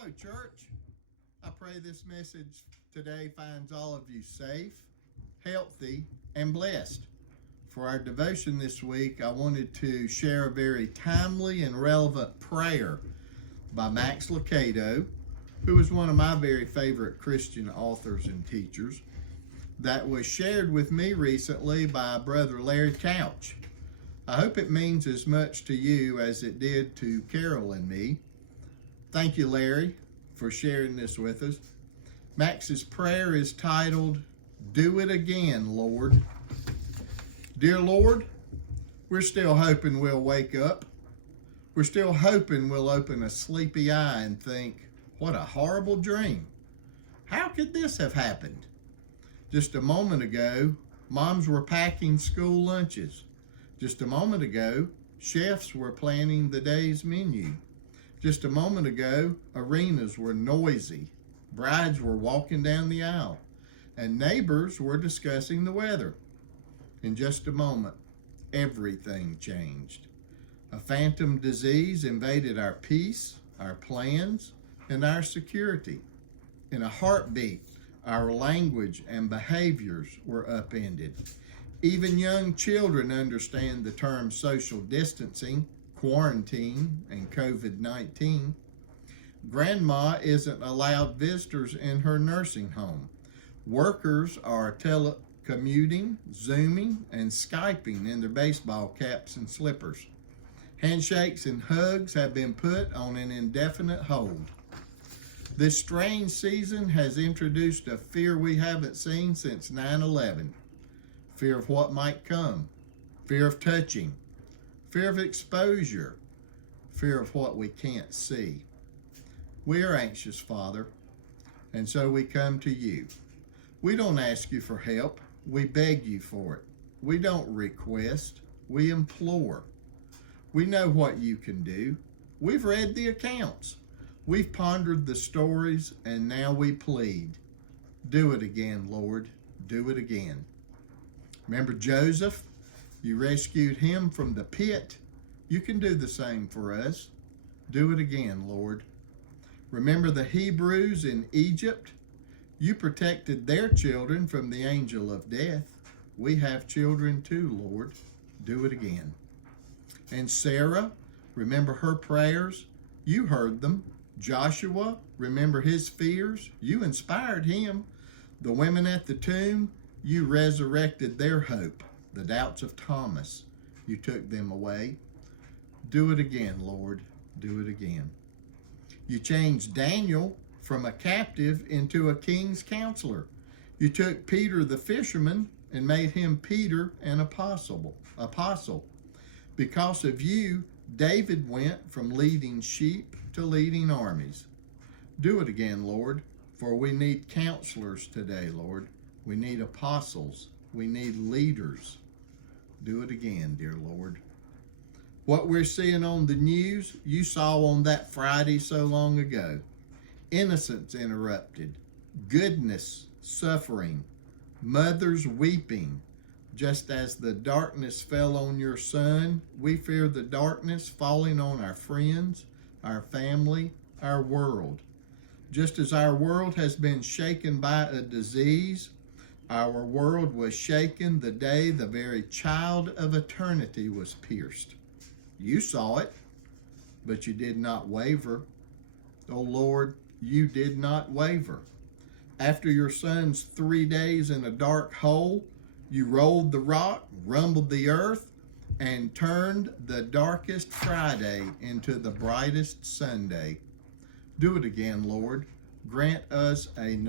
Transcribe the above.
Hello, church. I pray this message today finds all of you safe, healthy, and blessed. For our devotion this week, I wanted to share a very timely and relevant prayer by Max Lucado, who is one of my very favorite Christian authors and teachers, that was shared with me recently by Brother Larry Couch. I hope it means as much to you as it did to Carol and me. Thank you, Larry, for sharing this with us. Max's prayer is titled, "Do It Again, Lord." Dear Lord, we're still hoping we'll wake up. We're still hoping we'll open a sleepy eye and think, what a horrible dream. How could this have happened? Just a moment ago, moms were packing school lunches. Just a moment ago, chefs were planning the day's menu. Just a moment ago, arenas were noisy, brides were walking down the aisle, and neighbors were discussing the weather. In just a moment, everything changed. A phantom disease invaded our peace, our plans, and our security. In a heartbeat, our language and behaviors were upended. Even young children understand the terms social distancing, quarantine, and COVID-19. Grandma isn't allowed visitors in her nursing home. Workers are telecommuting, Zooming, and Skyping in their baseball caps and slippers. Handshakes and hugs have been put on an indefinite hold. This strange season has introduced a fear we haven't seen since 9/11. Fear of what might come, fear of touching, fear of exposure, fear of what we can't see. We are anxious, Father, and so we come to you. We don't ask you for help, we beg you for it. We don't request, we implore. We know what you can do. We've read the accounts. We've pondered the stories, and now we plead. Do it again, Lord. Do it again. Remember Joseph? You rescued him from the pit. You can do the same for us. Do it again, Lord. Remember the Hebrews in Egypt? You protected their children from the angel of death. We have children too, Lord. Do it again. And Sarah, remember her prayers? You heard them. Joshua, remember his fears? You inspired him. The women at the tomb, you resurrected their hope. The doubts of Thomas, you took them away. Do it again, Lord. Do it again. You changed Daniel from a captive into a king's counselor. You took Peter the fisherman and made him Peter an apostle. Because of you, David went from leading sheep to leading armies. Do it again, Lord, for we need counselors today, Lord. We need apostles. We need leaders. Do it again, dear Lord. What we're seeing on the news, you saw on that Friday so long ago. Innocence interrupted, goodness suffering, mothers weeping. Just as the darkness fell on your son, we fear the darkness falling on our friends, our family, our world. Just as our world has been shaken by a disease, our world was shaken the day the very child of eternity was pierced. You saw it, but you did not waver. Oh Lord, you did not waver. After your son's 3 days in a dark hole, you rolled the rock, rumbled the earth, and turned the darkest Friday into the brightest Sunday. Do it again, Lord. Grant us another